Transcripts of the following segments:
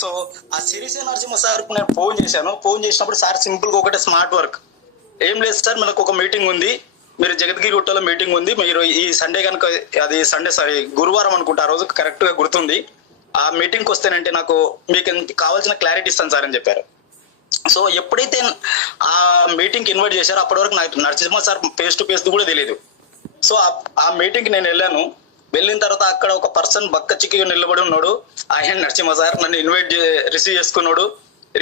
So ఆ సిరిసే నరసింహ సార్కు నేను ఫోన్ చేశాను. ఫోన్ చేసినప్పుడు సార్ సింపుల్గా ఒకటే స్మార్ట్ వర్క్, ఏం లేదు సార్ మనకు ఒక మీటింగ్ ఉంది, మీరు జగద్గిరి గుట్టలో మీటింగ్ ఉంది, మీరు ఈ సండే కనుక, అది సండే సారీ గురువారం అనుకుంటా, ఆ రోజు కరెక్ట్గా గుర్తుంది, ఆ మీటింగ్కి వస్తేనంటే నాకు మీకు కావాల్సిన క్లారిటీ ఇస్తాను సార్ అని చెప్పారు. సో ఎప్పుడైతే ఆ మీటింగ్కి ఇన్వైట్ చేశారో అప్పటి వరకు నాకు Narasimha sir face to face కూడా తెలియదు. సో ఆ మీటింగ్కి నేను వెళ్ళాను. వెళ్ళిన తర్వాత అక్కడ ఒక పర్సన్ బక్క చిక్కిగా నిలబడి ఉన్నాడు, ఆయన నరసింహ సార్ నన్ను ఇన్వైట్ రిసీవ్ చేసుకున్నాడు.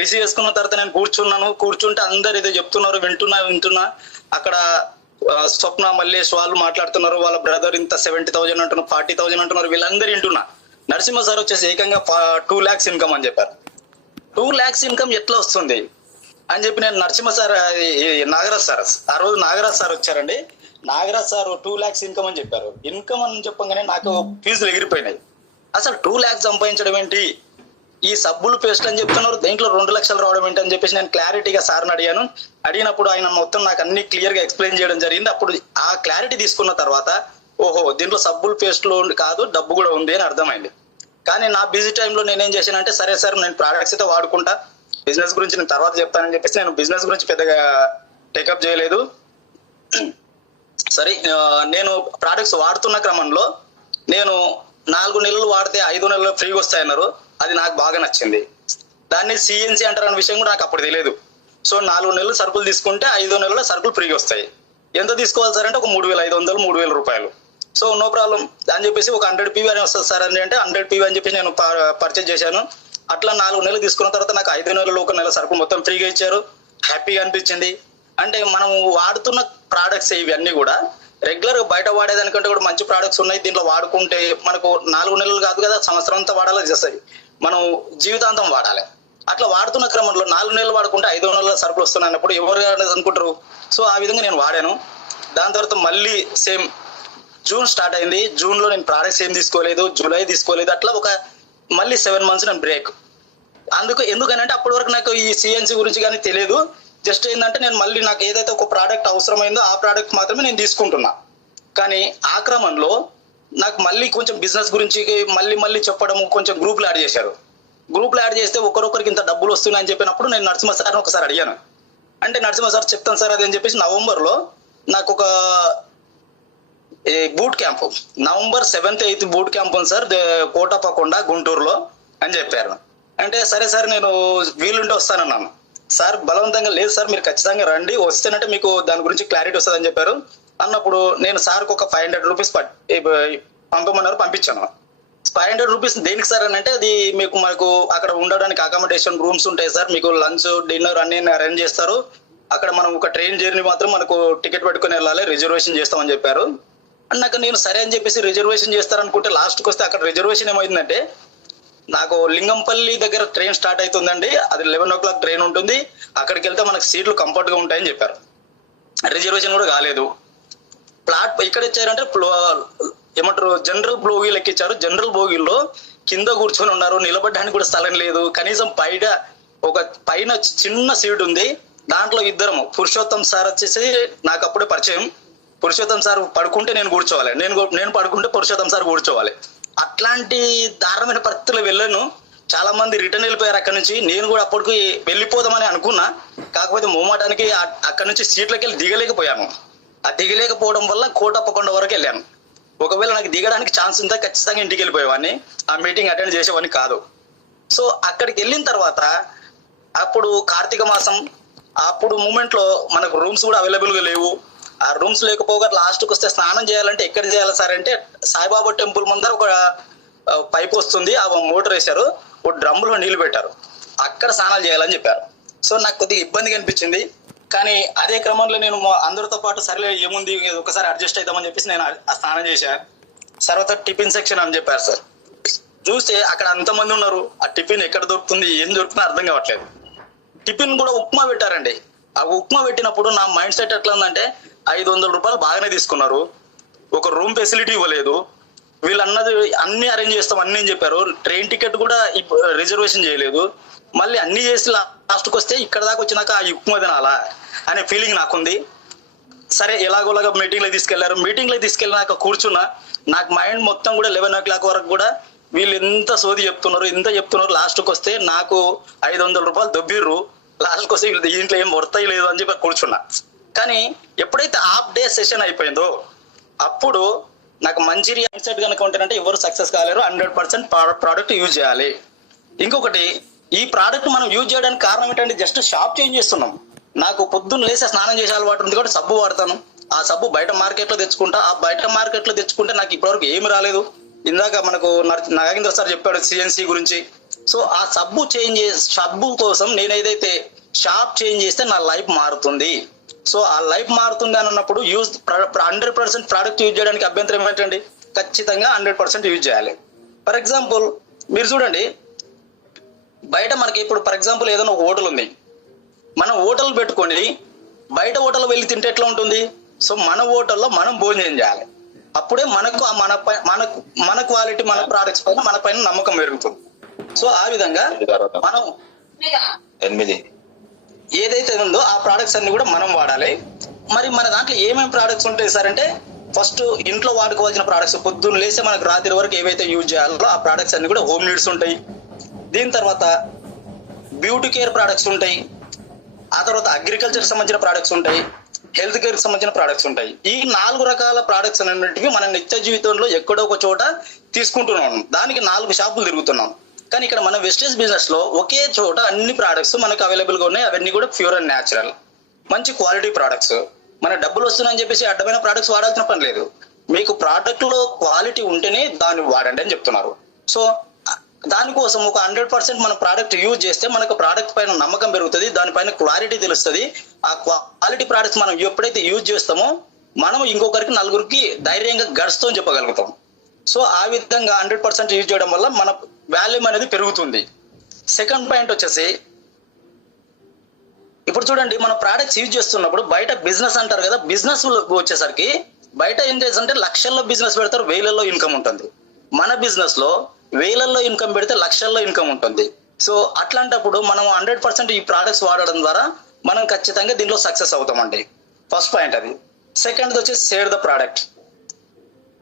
రిసీవ్ చేసుకున్న తర్వాత నేను కూర్చుంటే అందరు ఏదో చెప్తున్నారు, వింటున్నా. అక్కడ స్వప్న మల్లేష్ వాళ్ళు మాట్లాడుతున్నారు, వాళ్ళ బ్రదర్ ఇంత 70,000 అంటున్నారు, 40,000 అంటున్నారు, వీళ్ళందరూ వింటున్నా. నరసింహ సార్ వచ్చేసి ఏకంగా 2 lakhs ఇన్కమ్ అని చెప్పారు. 2 lakhs ఇన్కమ్ ఎట్లా వస్తుంది అని చెప్పి నేను నరసింహ సార్, నాగరాజ్ సార్, ఆ రోజు నాగరాజ్ సార్ వచ్చారండి. నాగరాజ్ సార్ 2 lakhs ఇన్కమ్ అని చెప్పారు. ఇన్కమ్ అని చెప్పగానే నాకు ఫీజులు ఎగిరిపోయినాయి. అసలు 2 lakhs సంపాదించడం ఏంటి, ఈ సబ్బులు పేస్ట్ అని చెప్తున్నారు, దీంట్లో 2 లక్షలు రావడం ఏంటి అని చెప్పేసి నేను క్లారిటీగా సార్ని అడిగినప్పుడు ఆయన మొత్తం నాకు అన్ని క్లియర్ గా ఎక్స్ప్లెయిన్ చేయడం జరిగింది. అప్పుడు ఆ క్లారిటీ తీసుకున్న తర్వాత ఓహో దీంట్లో సబ్బులు పేస్ట్లు కాదు డబ్బు కూడా ఉంది అని అర్థమైంది. కానీ నా బిజీ టైంలో నేనేం చేశానంటే, సరే సార్ నేను ప్రోడక్ట్స్ అయితే వాడుకుంటా, బిజినెస్ గురించి నేను తర్వాత చెప్తానని చెప్పేసి నేను బిజినెస్ గురించి పెద్దగా టేకప్ చేయలేదు. సరే నేను ప్రోడక్ట్స్ వాడుతున్న క్రమంలో నేను 4 నెలలు వాడితే 5 నెలలు ఫ్రీగా వస్తాయన్నారు. అది నాకు బాగా నచ్చింది. దాన్ని సిఎన్సి అంటారన్న విషయం కూడా నాకు అప్పుడు తెలియదు. సో 4 నెలలు సరుకులు తీసుకుంటే 5 నెలల సరుకులు ఫ్రీగా వస్తాయి. ఎంత తీసుకోవాలి సార్ అంటే ఒక 3,500 3,000 రూపాయలు. సో నో ప్రాబ్లం అని చెప్పేసి ఒక 100 PV అని వస్తుంది సార్ అని అంటే 100 PV అని చెప్పి నేను పర్చేజ్ చేశాను. అట్లా 4 నెలలు తీసుకున్న తర్వాత నాకు 5 నెలలు 1 నెల సరుకులు మొత్తం ఫ్రీగా ఇచ్చారు. హ్యాపీగా అనిపించింది. అంటే మనం వాడుతున్న ప్రోడక్ట్స్ ఇవన్నీ కూడా రెగ్యులర్ గా బయట వాడేదానికంటే కూడా మంచి ప్రోడక్ట్స్ ఉన్నాయి. దీంట్లో వాడుకుంటే మనకు 4 నెలలు కాదు కదా, సంవత్సరం అంతా వాడాలి చేస్తుంది, మనం జీవితాంతం వాడాలి. అట్లా వాడుతున్న క్రమంలో 4 నెలలు వాడుకుంటే 5 నెలల సరుకులు వస్తున్నాయన్నప్పుడు ఎవరు అనుకుంటారు. సో ఆ విధంగా నేను వాడాను. దాని తర్వాత మళ్ళీ సేమ్ జూన్ స్టార్ట్ అయింది. జూన్ లో నేను ప్రోడక్ట్స్ ఏం తీసుకోలేదు, జూలై తీసుకోలేదు. అట్లా ఒక మళ్ళీ 7 months నేను బ్రేక్. ఎందుకనంటే అప్పటి వరకు నాకు ఈ సిఎన్సి గురించి కానీ తెలియదు. జస్ట్ ఏంటంటే నేను మళ్ళీ నాకు ఏదైతే ఒక ప్రోడక్ట్ అవసరమైందో ఆ ప్రోడక్ట్ మాత్రమే నేను తీసుకుంటున్నా. కానీ ఆ క్రమంలో నాకు మళ్ళీ కొంచెం బిజినెస్ గురించి మళ్ళీ చెప్పడము, కొంచెం గ్రూప్లు యాడ్ చేశారు. గ్రూప్లో యాడ్ చేస్తే ఒకరొకరికి ఇంత డబ్బులు వస్తున్నాయని చెప్పినప్పుడు నేను నరసింహ సార్ని ఒకసారి అడిగాను. అంటే నరసింహ సార్ చెప్తాను సార్ అది అని చెప్పేసి నవంబర్లో నాకు ఒక boot camp, November 7th 8th boot camp ఉంది సార్ కోటప్పకొండ గుంటూరులో అని చెప్పారు. అంటే సరే సార్ నేను వీలుంటే వస్తానన్నాను. సార్ బలవంతంగా లేదు సార్ మీరు ఖచ్చితంగా రండి, వస్తేనంటే మీకు దాని గురించి క్లారిటీ వస్తుంది అని చెప్పారు. అన్నప్పుడు నేను సార్కి ఒక 500 రూపీస్ పంపమన్నారు, పంపించాను. 500 రూపీస్ దేనికి సార్ అని అంటే, అది మనకు అక్కడ ఉండడానికి అకామిడేషన్ రూమ్స్ ఉంటాయి సార్, మీకు లంచ్ డిన్నర్ అన్ని అరేంజ్ చేస్తారు. అక్కడ మనం ఒక ట్రైన్ జర్నీ మాత్రం మనకు టికెట్ పెట్టుకుని వెళ్ళాలి, రిజర్వేషన్ చేస్తామని చెప్పారు. అన్నాక నేను సరే అని చెప్పేసి రిజర్వేషన్ చేస్తారనుకుంటే లాస్ట్కి వస్తే అక్కడ రిజర్వేషన్ ఏమైందంటే, నాకు లింగంపల్లి దగ్గర ట్రైన్ స్టార్ట్ అవుతుందండి, అది 11 o'clock ట్రైన్ ఉంటుంది, అక్కడికి వెళ్తే మనకు సీట్లు కంఫర్ట్గా ఉంటాయని చెప్పారు. రిజర్వేషన్ కూడా కాలేదు. ఇక్కడ ఇచ్చారంటే ఏమంటారు జనరల్ బోగీలు ఎక్కించారు. జనరల్ బోగీల్లో కింద కూర్చొని ఉన్నారు, నిలబడడానికి కూడా స్థలం లేదు. కనీసం పైన చిన్న సీట్ ఉంది, దాంట్లో ఇద్దరము. పురుషోత్తం సార్ వచ్చేసి నాకు అప్పుడే పరిచయం. పురుషోత్తం సార్ పడుకుంటే నేను కూర్చోవాలి, నేను పడుకుంటే పురుషోత్తం సార్ కూర్చోవాలి. అట్లాంటి దారుణమైన పరిస్థితుల్లో వెళ్ళాను. చాలా మంది రిటర్న్ వెళ్ళిపోయారు అక్కడ నుంచి. నేను కూడా అప్పటికి వెళ్ళిపోదామని అనుకున్నా, కాకపోతే మొమ్మాటానికి అక్కడ నుంచి సీట్లకి వెళ్ళి దిగలేకపోయాను. ఆ దిగలేకపోవడం వల్ల కోటప్పకొండ వరకు వెళ్ళాను. ఒకవేళ నాకు దిగడానికి ఛాన్స్ ఉంటే ఖచ్చితంగా ఇంటికి వెళ్ళిపోయేవాడిని, ఆ మీటింగ్ అటెండ్ చేసేవాడిని కాదు. సో అక్కడికి వెళ్ళిన తర్వాత అప్పుడు కార్తీక మాసం, అప్పుడు మూమెంట్ లో మనకు రూమ్స్ కూడా అవైలబుల్ గా లేవు. ఆ రూమ్స్ లేకపోగా లాస్ట్కి వస్తే స్నానం చేయాలంటే ఎక్కడ చేయాలి సార్ అంటే, సాయిబాబా టెంపుల్ ముందర ఒక పైప్ వస్తుంది, ఆ మోటార్ వేశారు, ఒక డ్రమ్ములో నీళ్లు పెట్టారు, అక్కడ స్నానాలు చేయాలని చెప్పారు. సో నాకు కొద్దిగా ఇబ్బందిగా అనిపించింది. కానీ అదే క్రమంలో నేను అందరితో పాటు సరేలే ఏముంది ఒకసారి అడ్జస్ట్ అవుతామని చెప్పేసి నేను ఆ స్నానం చేశాను. తర్వాత టిఫిన్ సెక్షన్ అని చెప్పారు సార్. చూస్తే అక్కడ అంతమంది ఉన్నారు, ఆ టిఫిన్ ఎక్కడ దొరుకుతుంది ఏం దొరుకుతుందో అర్థం కావట్లేదు. టిఫిన్ కూడా ఉప్మా పెట్టారండి. ఆ ఉప్మా పెట్టినప్పుడు నా మైండ్ సెట్ ఎట్లా ఉందంటే, 500 రూపాయలు బాగానే తీసుకున్నారు, ఒక రూమ్ ఫెసిలిటీ ఇవ్వలేదు, వీళ్ళు అన్ని అరేంజ్ చేస్తాం అన్ని అని చెప్పారు, ట్రైన్ టికెట్ కూడా రిజర్వేషన్ చేయలేదు, మళ్ళీ అన్ని చేసి లాస్ట్కి వస్తే ఇక్కడ దాకా వచ్చినాక ఆ ఉప్మా తినాలా అనే ఫీలింగ్ నాకుంది. సరే ఎలాగోలాగా మీటింగ్లో తీసుకెళ్లారు. మీటింగ్లో తీసుకెళ్ళినాక కూర్చున్నా, నాకు మైండ్ మొత్తం కూడా 11 o'clock వరకు కూడా వీళ్ళు ఎంత సోది చెప్తున్నారు లాస్ట్కి వస్తే నాకు 500 రూపాయలు దొబ్బిర్రు, లాస్ట్కి వస్తే వీళ్ళు దీంట్లో ఏం వర్తాయి లేదు అని చెప్పి కూర్చున్నా. కానీ ఎప్పుడైతే హాఫ్ డే సెషన్ అయిపోయిందో అప్పుడు నాకు మంచి మైండ్ సెట్ కనుక ఉంటేనంటే ఎవరు సక్సెస్ కాలేరు. 100% ప్రోడక్ట్ యూజ్ చేయాలి. ఇంకొకటి, ఈ ప్రోడక్ట్ మనం యూజ్ చేయడానికి కారణం ఏంటంటే జస్ట్ షాప్ చేంజ్ చేస్తున్నాం. నాకు పొద్దున్న లేసే స్నానం చేసే అలవాటు ఉంది కాబట్టి సబ్బు వాడతాను. ఆ సబ్బు బయట మార్కెట్లో తెచ్చుకుంటా. ఆ బయట మార్కెట్లో తెచ్చుకుంటే నాకు ఇప్పటివరకు ఏమి రాలేదు. ఇందాక మనకు నాగేంద్ర సార్ చెప్పాడు సిఎన్సి గురించి. సో ఆ సబ్బు కోసం నేను ఏదైతే షాప్ చేంజ్ చేస్తే నా లైఫ్ మారుతుంది. సో ఆ లైఫ్ మారుతుంది అని అన్నప్పుడు 100% ప్రోడక్ట్ యూజ్ చేయడానికి అభ్యంతరం ఏంటండి? ఖచ్చితంగా 100% యూజ్ చేయాలి. ఫర్ ఎగ్జాంపుల్ మీరు చూడండి, బయట మనకి ఇప్పుడు ఫర్ ఎగ్జాంపుల్ ఏదైనా ఒక హోటల్ ఉంది, మనం హోటల్ పెట్టుకొని బయట హోటల్ వెళ్ళి తింటే ఎట్లా ఉంటుంది? సో మన హోటల్లో మనం భోజనం చేయాలి. అప్పుడే మనకు మన క్వాలిటీ, మన ప్రోడక్ట్స్ పైన మన పైన నమ్మకం పెరుగుతుంది. సో ఆ విధంగా మనం ఏదైతే ఉందో ఆ ప్రోడక్ట్స్ అన్ని కూడా మనం వాడాలి. మరి మన దాంట్లో ఏమేమి ప్రోడక్ట్స్ ఉంటాయి సార్ అంటే, ఫస్ట్ ఇంట్లో వాడుకోవాల్సిన ప్రోడక్ట్స్, పొద్దున్న లేస్తే మనకు రాత్రి వరకు ఏవైతే యూజ్ చేయాలో ఆ ప్రోడక్ట్స్ అన్ని కూడా హోమ్ నీడ్స్ ఉంటాయి. దీని తర్వాత బ్యూటీ కేర్ ప్రోడక్ట్స్ ఉంటాయి. ఆ తర్వాత అగ్రికల్చర్ సంబంధించిన ప్రోడక్ట్స్ ఉంటాయి, హెల్త్ కేర్ సంబంధించిన ప్రోడక్ట్స్ ఉంటాయి. ఈ 4 రకాల ప్రోడక్ట్స్ అనేటివి మన నిత్య జీవితంలో ఎక్కడో ఒక చోట తీసుకుంటున్నాం. దానికి 4 షాపులు తిరుగుతున్నాం. కానీ ఇక్కడ మన వెస్టేజ్ బిజినెస్ లో ఒకే చోట అన్ని ప్రోడక్ట్స్ మనకు అవైలబుల్ గా ఉన్నాయి. అవన్నీ కూడా ప్యూర్ అండ్ న్యాచురల్, మంచి క్వాలిటీ ప్రోడక్ట్స్. మన డబ్బులు వస్తున్నాయని చెప్పేసి అడ్డమైన ప్రోడక్ట్స్ వాడాల్సిన పని లేదు. మీకు ప్రోడక్ట్ లో క్వాలిటీ ఉంటేనే దాన్ని వాడండి అని చెప్తున్నారు. సో దానికోసం ఒక 100% మన ప్రోడక్ట్ యూజ్ చేస్తే మనకు ప్రోడక్ట్ పైన నమ్మకం పెరుగుతుంది, దానిపైన క్వాలిటీ తెలుస్తుంది. ఆ క్వాలిటీ ప్రోడక్ట్స్ మనం ఎప్పుడైతే యూజ్ చేస్తామో మనం ఇంకొకరికి, నలుగురికి ధైర్యంగా గడుస్తూ చెప్పగలుగుతాం. సో ఆ విధంగా 100% యూజ్ చేయడం వల్ల మన వాల్యూమ్ అనేది పెరుగుతుంది. సెకండ్ పాయింట్ వచ్చేసి, ఇప్పుడు చూడండి, మన ప్రోడక్ట్స్ యూజ్ చేస్తున్నప్పుడు బయట బిజినెస్ అంటారు కదా, బిజినెస్ వచ్చేసరికి బయట ఏం చేస్తుంటే లక్షల్లో బిజినెస్ పెడతారు, వేలల్లో ఇన్కమ్ ఉంటుంది. మన బిజినెస్ లో వేలల్లో ఇన్కమ్ పెడితే లక్షల్లో ఇన్కమ్ ఉంటుంది. సో అట్లాంటప్పుడు మనం 100% ఈ ప్రోడక్ట్స్ వాడడం ద్వారా మనం ఖచ్చితంగా దీంట్లో సక్సెస్ అవుతామండి. ఫస్ట్ పాయింట్ అది. సెకండ్ వచ్చేసి షేర్ ద ప్రోడక్ట్.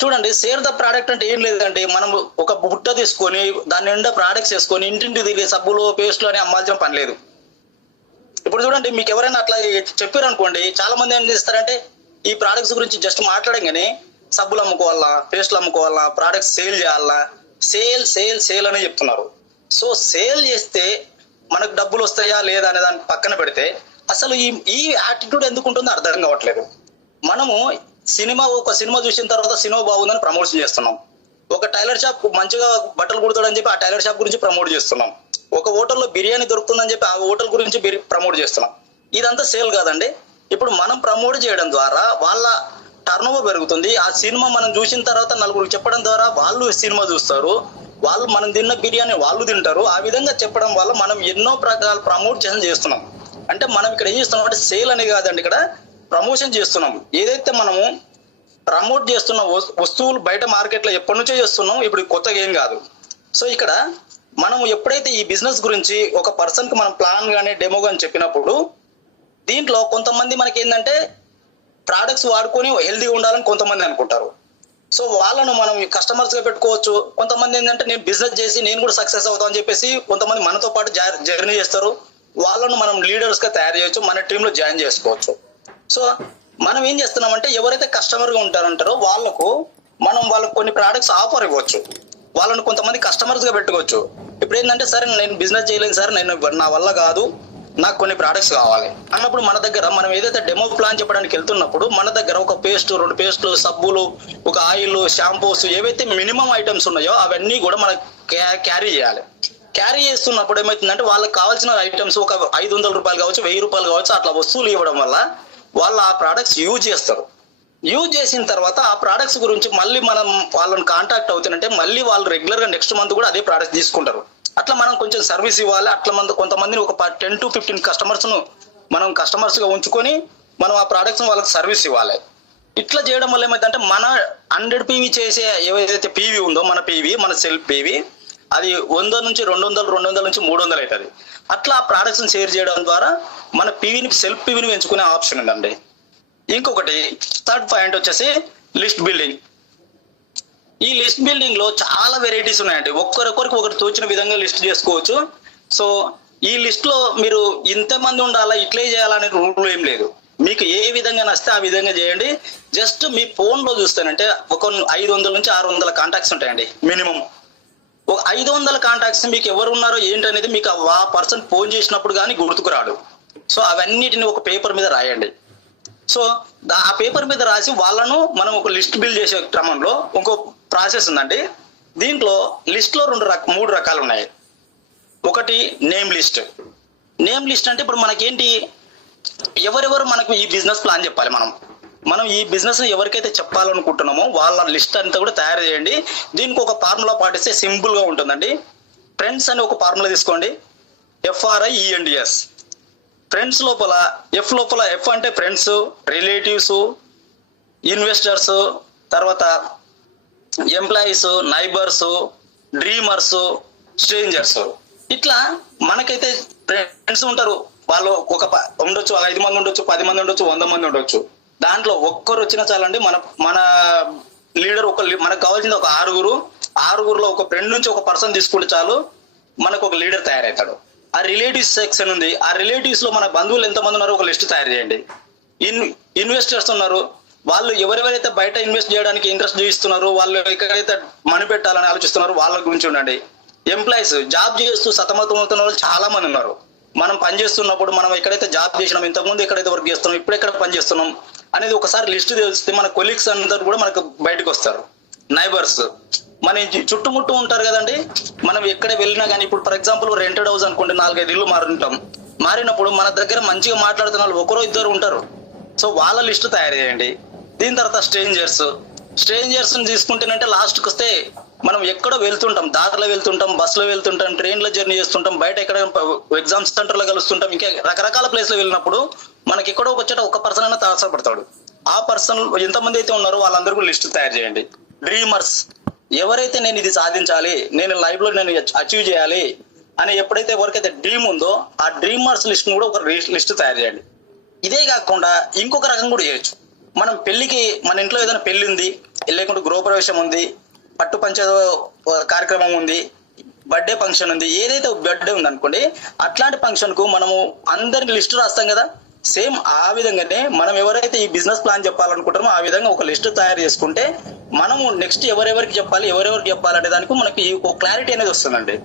చూడండి, షేర్ ద ప్రోడక్ట్ అంటే ఏం లేదండి, మనం ఒక బుట్ట తీసుకొని దాని నిండా ప్రోడక్ట్స్ వేసుకొని ఇంటింటి తిరిగి సబ్బులు పేస్టులు అని అమ్మాల్సిన పని లేదు. ఇప్పుడు చూడండి, మీకు ఎవరైనా అట్లా చెప్పారు అనుకోండి, చాలా మంది ఏం చేస్తారంటే ఈ ప్రోడక్ట్స్ గురించి జస్ట్ మాట్లాడంగానే సబ్బులు అమ్ముకోవాలా, పేస్టులు అమ్ముకోవాలా, ప్రోడక్ట్స్ సేల్ చేయాలా, సేల్ అని చెప్తున్నారు. సో సేల్ చేస్తే మనకు డబ్బులు వస్తాయా లేదా అనే దాన్ని పక్కన పెడితే అసలు ఈ యాటిట్యూడ్ ఎందుకు ఉంటుందో అర్థం కావట్లేదు. మనము ఒక సినిమా చూసిన తర్వాత సినిమా బాగుందని ప్రమోషన్ చేస్తున్నాం. ఒక టైలర్ షాప్ మంచిగా బట్టలు కుడతాడని చెప్పి ఆ టైలర్ షాప్ గురించి ప్రమోట్ చేస్తున్నాం. ఒక హోటల్లో బిర్యానీ దొరుకుతుందని చెప్పి ఆ హోటల్ గురించి ప్రమోట్ చేస్తున్నాం. ఇదంతా సేల్ కాదండి. ఇప్పుడు మనం ప్రమోట్ చేయడం ద్వారా వాళ్ళ టర్నోవర్ పెరుగుతుంది. ఆ సినిమా మనం చూసిన తర్వాత నలుగురికి చెప్పడం ద్వారా వాళ్ళు సినిమా చూస్తారు, వాళ్ళు మనం తిన్న బిర్యానీ వాళ్ళు తింటారు. ఆ విధంగా చెప్పడం వల్ల మనం ఎన్నో ప్రకారాల ప్రమోషన్ చేస్తున్నాం. అంటే మనం ఇక్కడ ఏం చేస్తున్నాం అంటే సేల్ అని కాదండి, ఇక్కడ ప్రమోషన్ చేస్తున్నాం. ఏదైతే మనము ప్రమోట్ చేస్తున్న వస్తువులు బయట మార్కెట్లో ఎప్పటి నుంచో చేస్తున్నాం, ఇప్పుడు కొత్తగా ఏం కాదు. సో ఇక్కడ మనం ఎప్పుడైతే ఈ బిజినెస్ గురించి ఒక పర్సన్ కి మనం ప్లాన్ గానీ డెమో గానీ చెప్పినప్పుడు దీంట్లో కొంతమంది మనకి ఏంటంటే ప్రోడక్ట్స్ వాడుకొని హెల్తీ ఉండాలని కొంతమంది అనుకుంటారు. సో వాళ్ళను మనం కస్టమర్స్ గా పెట్టుకోవచ్చు. కొంతమంది ఏంటంటే నేను బిజినెస్ చేసి నేను కూడా సక్సెస్ అవుతాం అని చెప్పేసి కొంతమంది మనతో పాటు జర్నీ చేస్తారు. వాళ్ళను మనం లీడర్స్ గా తయారు చేయొచ్చు, మన టీంలో జాయిన్ చేసుకోవచ్చు. సో మనం ఏం చేస్తున్నామంటే ఎవరైతే కస్టమర్ గా ఉంటారంటారో వాళ్ళకు కొన్ని ప్రోడక్ట్స్ ఆఫర్ ఇవ్వచ్చు, వాళ్ళని కొంతమంది కస్టమర్స్ గా పెట్టుకోవచ్చు. ఇప్పుడు ఏంటంటే సరే నేను బిజినెస్ చేయలేను సార్, నా వల్ల కాదు, నాకు కొన్ని ప్రోడక్ట్స్ కావాలి అన్నప్పుడు మన దగ్గర మనం ఏదైతే డెమో ప్లాన్ చెప్పడానికి వెళ్తున్నప్పుడు మన దగ్గర ఒక పేస్ట్, 2 పేస్టులు, సబ్బులు, ఒక ఆయిల్, షాంపూస్, ఏవైతే మినిమం ఐటమ్స్ ఉన్నాయో అవన్నీ కూడా మనం క్యారీ చేయాలి. క్యారీ చేస్తున్నప్పుడు ఏమవుతుందంటే వాళ్ళకి కావాల్సిన ఐటమ్స్ ఒక 500 రూపాయలు కావచ్చు, 1000 రూపాయలు కావచ్చు, అట్లా వస్తువులు ఇవ్వడం వల్ల వాళ్ళు ఆ ప్రోడక్ట్స్ యూజ్ చేస్తారు. యూజ్ చేసిన తర్వాత ఆ ప్రోడక్ట్స్ గురించి మళ్ళీ మనం వాళ్ళని కాంటాక్ట్ అవుతుందంటే మళ్ళీ వాళ్ళు రెగ్యులర్ గా నెక్స్ట్ మంత్ కూడా అదే ప్రోడక్ట్ తీసుకుంటారు. అట్లా మనం కొంచెం సర్వీస్ ఇవ్వాలి. అట్లా కొంతమందిని ఒక 10 to 15 కస్టమర్స్ ను మనం కస్టమర్స్ గా ఉంచుకొని మనం ఆ ప్రోడక్ట్స్ వాళ్ళకి సర్వీస్ ఇవ్వాలి. ఇట్లా చేయడం వల్ల ఏమైందంటే మన 100 PV చేసే ఏదైతే పీవీ ఉందో మన సెల్ఫ్ పీవీ అది 100 నుంచి 200, 200 నుంచి 300 అవుతుంది. అట్లా ఆ ప్రోడక్ట్స్ ని షేర్ చేయడం ద్వారా మన సెల్ఫ్ పీవీని పెంచుకునే ఆప్షన్ ఉందండి. ఇంకొకటి థర్డ్ పాయింట్ వచ్చేసి లిస్ట్ బిల్డింగ్. ఈ లిస్ట్ బిల్డింగ్ లో చాలా వెరైటీస్ ఉన్నాయండి. ఒక్కరొకరికి ఒకటి తోచిన విధంగా లిస్ట్ చేసుకోవచ్చు. సో ఈ లిస్ట్ లో మీరు ఇంతమంది ఉండాలా, ఇట్లే చేయాలనే రూల్ ఏం లేదు. మీకు ఏ విధంగా నచ్చితే ఆ విధంగా చేయండి. జస్ట్ మీ ఫోన్ లో చూస్తానంటే ఒక 500 నుంచి 600 కాంటాక్ట్స్ ఉంటాయండి మినిమం. ఒక 500 కాంటాక్ట్స్ మీకు ఎవరు ఉన్నారో ఏంటనేది మీకు ఆ పర్సన్ ఫోన్ చేసినప్పుడు కానీ గుర్తుకు రాడు. సో అవన్నిటిని ఒక పేపర్ మీద రాయండి. సో ఆ పేపర్ మీద రాసి వాళ్ళను మనం ఒక లిస్ట్ బిల్డ్ చేసే క్రమంలో ఇంకో ప్రాసెస్ ఉందండి. దీంట్లో లిస్ట్ లో 3 రకాలు ఉన్నాయి. ఒకటి నేమ్ లిస్ట్. నేమ్ లిస్ట్ అంటే ఇప్పుడు మనకేంటి, ఎవరెవరు మనకు ఈ బిజినెస్ ప్లాన్ చెప్పాలి. మనం ఈ బిజినెస్ ని ఎవరికైతే చెప్పాలనుకుంటున్నామో వాళ్ళ లిస్ట్ అంతా కూడా తయారు చేయండి. దీనికి ఒక ఫార్ములా పాటిస్తే సింపుల్ గా ఉంటుందండి. ఫ్రెండ్స్ అని ఒక ఫార్ములా తీసుకోండి, FRIENDS. ఫ్రెండ్స్ లోపల ఎఫ్ అంటే ఫ్రెండ్స్, రిలేటివ్స్, ఇన్వెస్టర్స్, తర్వాత ఎంప్లాయీస్, నైబర్స్, డ్రీమర్స్, స్ట్రేంజర్స్. ఇట్లా మనకైతే ఫ్రెండ్స్ ఉంటారు. వాళ్ళు ఉండొచ్చు, 5 మంది ఉండొచ్చు, 10 మంది ఉండొచ్చు, 100 మంది ఉండొచ్చు. దాంట్లో ఒక్కరు వచ్చినా చాలండి. మన లీడర్ మనకు కావాల్సింది ఒక 6గురులో ఒక ఫ్రెండ్ నుంచి ఒక పర్సన్ తీసుకుంటే చాలు, మనకు ఒక లీడర్ తయారవుతాడు. ఆ రిలేటివ్స్ సెక్షన్ ఉంది. ఆ రిలేటివ్స్ లో మన బంధువులు ఎంతమంది ఉన్నారో ఒక లిస్ట్ తయారు చేయండి. ఇన్వెస్టర్స్ ఉన్నారు, వాళ్ళు ఎవరెవరైతే బయట ఇన్వెస్ట్ చేయడానికి ఇంట్రెస్ట్ చూపిస్తున్నారు, వాళ్ళు ఎక్కడైతే మనీ పెట్టాలని ఆలోచిస్తున్నారు వాళ్ళ గురించి ఉండండి. ఎంప్లాయీస్, జాబ్ చేస్తూ సతమతమవుతున్న వాళ్ళు చాలా మంది ఉన్నారు. మనం పని చేస్తున్నప్పుడు మనం ఎక్కడైతే జాబ్ చేసినాం, ఇంతకుముందు ఎక్కడైతే వర్క్ చేస్తున్నాం, ఇప్పుడు ఎక్కడ పని చేస్తున్నాం అనేది ఒకసారి లిస్ట్ తెలిస్తే మన కొలీగ్స్ అందరూ కూడా మనకు బయటకు వస్తారు. నైబర్స్ మన చుట్టుముట్టు ఉంటారు కదండి. మనం ఎక్కడ వెళ్ళినా కానీ, ఇప్పుడు ఫర్ ఎగ్జాంపుల్ రెంటెడ్ హౌస్ అనుకోండి, 4-5 ఇల్లు మారినప్పుడు మన దగ్గర మంచిగా మాట్లాడుతున్న వాళ్ళు 1-2 ఉంటారు. సో వాళ్ళ లిస్ట్ తయారు చేయండి. దీని తర్వాత స్ట్రేంజర్స్ తీసుకుంటేనంటే లాస్ట్కి వస్తే మనం ఎక్కడో వెళ్తుంటాం, దారిలో వెళ్తుంటాం, బస్సులో వెళ్తుంటాం, ట్రైన్లో జర్నీ చేస్తుంటాం, బయట ఎక్కడ ఎగ్జామ్ సెంటర్లో కలుస్తుంటాం, ఇంకా రకరకాల ప్లేస్లో వెళ్ళినప్పుడు మనకి ఎక్కడో వచ్చేట ఒక పర్సన్ అయినా తారసపడతాడు. ఆ పర్సన్ ఎంతమంది అయితే ఉన్నారో వాళ్ళందరూ కూడా లిస్ట్ తయారు చేయండి. డ్రీమర్స్, ఎవరైతే నేను ఇది సాధించాలి, నేను లైఫ్ లో నేను అచీవ్ చేయాలి అని ఎప్పుడైతే ఎవరికైతే డ్రీమ్ ఉందో ఆ డ్రీమర్స్ లిస్ట్ కూడా ఒక లిస్ట్ తయారు చేయండి. ఇదే కాకుండా ఇంకొక రకం కూడా చేయొచ్చు. మనం పెళ్లికి, మన ఇంట్లో ఏదైనా పెళ్లి ఉంది, లేకుంటే గృహప్రవేశం ఉంది, పట్టు పంచ కార్యక్రమం ఉంది, బర్త్డే ఫంక్షన్ ఉంది, ఏదైతే బర్త్డే ఉంది అనుకోండి, అట్లాంటి ఫంక్షన్ కు మనము అందరికి లిస్ట్ రాస్తాం కదా. సేమ్ ఆ విధంగానే మనం ఎవరైతే ఈ బిజినెస్ ప్లాన్ చెప్పాలనుకుంటామో ఆ విధంగా ఒక లిస్ట్ తయారు చేసుకుంటే మనము నెక్స్ట్ ఎవరెవరికి చెప్పాలనే దానికి మనకి ఒక క్లారిటీ అనేది వస్తుందండి.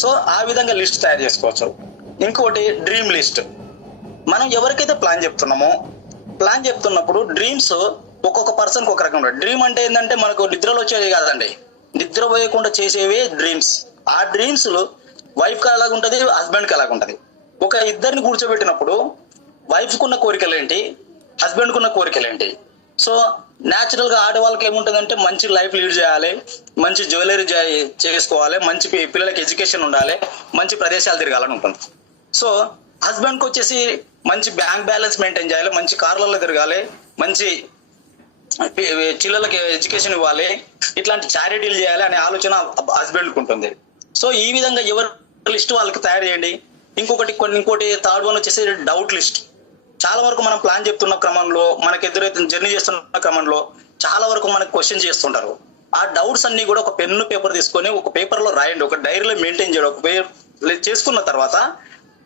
సో ఆ విధంగా లిస్ట్ తయారు చేసుకోవచ్చు. ఇంకోటి డ్రీమ్ లిస్ట్. మనం ఎవరికైతే ప్లాన్ చెప్తున్నప్పుడు డ్రీమ్స్ ఒక్కొక్క పర్సన్కి ఒక రకం ఉంటుంది. డ్రీమ్ అంటే ఏంటంటే మనకు నిద్రలో వచ్చేది కాదండి, నిద్ర పోయకుండా చేసేవే డ్రీమ్స్. ఆ డ్రీమ్స్ వైఫ్కి అలాగుంటది, హస్బెండ్కి అలాగుంటది. ఒక ఇద్దరిని కూర్చోబెట్టినప్పుడు వైఫ్ కున్న కోరికలు ఏంటి, హస్బెండ్ కున్న కోరికలు ఏంటి. సో న్యాచురల్ గా ఆడవాళ్ళకి ఏముంటుందంటే మంచి లైఫ్ లీడ్ చేయాలి, మంచి జ్యువెలరీ చేసుకోవాలి, మంచి పిల్లలకి ఎడ్యుకేషన్ ఉండాలి, మంచి ప్రదేశాలు తిరగాలని ఉంటుంది. సో హస్బెండ్ కి వచ్చేసి మంచి బ్యాంక్ బ్యాలెన్స్ మెయింటైన్ చేయాలి, మంచి కార్లలో తిరగాలి, మంచి పిల్లలకి ఎడ్యుకేషన్ ఇవ్వాలి, ఇట్లాంటి చారిటీలు చేయాలి అనే ఆలోచన హస్బెండ్ కు ఉంటుంది. సో ఈ విధంగా ఎవరి లిస్ట్ వాళ్ళకి తయారు చేయండి. ఇంకోటి థర్డ్ వన్ వచ్చేసి డౌట్ లిస్ట్. చాలా వరకు మనం ప్లాన్ చెప్తున్న క్రమంలో, మనకు ఎదురైతే జర్నీ చేస్తున్న క్రమంలో చాలా వరకు మనకు క్వశ్చన్ చేస్తుంటారు. ఆ డౌట్స్ అన్ని కూడా ఒక పెన్ను పేపర్ తీసుకొని ఒక పేపర్ లో రాయండి, ఒక డైరీలో మెయింటైన్ చేయడం. ఒక చేసుకున్న తర్వాత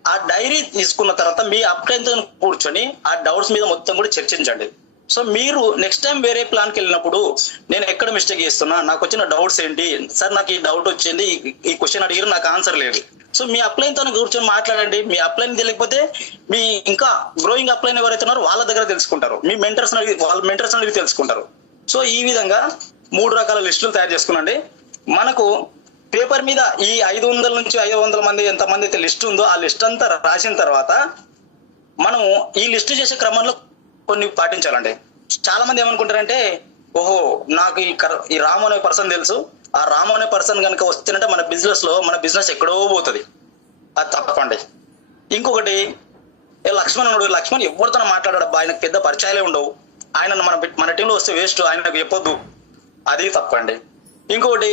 ఆ డైరీ తీసుకున్న తర్వాత మీ అప్లైన్తో కూర్చొని ఆ డౌట్స్ మీద మొత్తం కూడా చర్చించండి. సో మీరు నెక్స్ట్ టైం వేరే ప్లాన్కి వెళ్ళినప్పుడు నేను ఎక్కడ మిస్టేక్ చేస్తున్నా, నాకు వచ్చిన డౌట్స్ ఏంటి సార్, నాకు ఈ డౌట్ వచ్చింది, ఈ క్వశ్చన్ అడిగారు, నాకు ఆన్సర్ లేదు. సో మీ అప్లైన్తో కూర్చొని మాట్లాడండి. మీ అప్లైన్ తెలియకపోతే మీ ఇంకా గ్రోయింగ్ అప్లైన్ ఎవరైతే ఉన్నారో వాళ్ళ దగ్గర తెలుసుకుంటారు, మీ వాళ్ళ మెంటర్స్ అడిగి తెలుసుకుంటారు. సో ఈ విధంగా 3 రకాల లిస్టులు తయారు చేసుకునండి. మనకు పేపర్ మీద ఈ 500 నుంచి 500 మంది ఎంతమంది అయితే లిస్ట్ ఉందో ఆ లిస్ట్ అంతా రాసిన తర్వాత మనం ఈ లిస్ట్ చేసే క్రమంలో కొన్ని పాటించాలండి. చాలా మంది ఏమనుకుంటారంటే, ఓహో నాకు ఈ రాము అనే పర్సన్ తెలుసు, ఆ రాము అనే పర్సన్ కనుక వస్తేనంటే మన బిజినెస్ ఎక్కడో పోతుంది. అది తప్పండి. ఇంకొకటి లక్ష్మణ్ ఎవరితో మాట్లాడాడబ్బా, ఆయనకు పెద్ద పరిచయాలే ఉండవు, ఆయన మన టీంలో వస్తే వేస్ట్, ఆయనకు చెప్పొద్దు, అది తప్పండి. ఇంకొకటి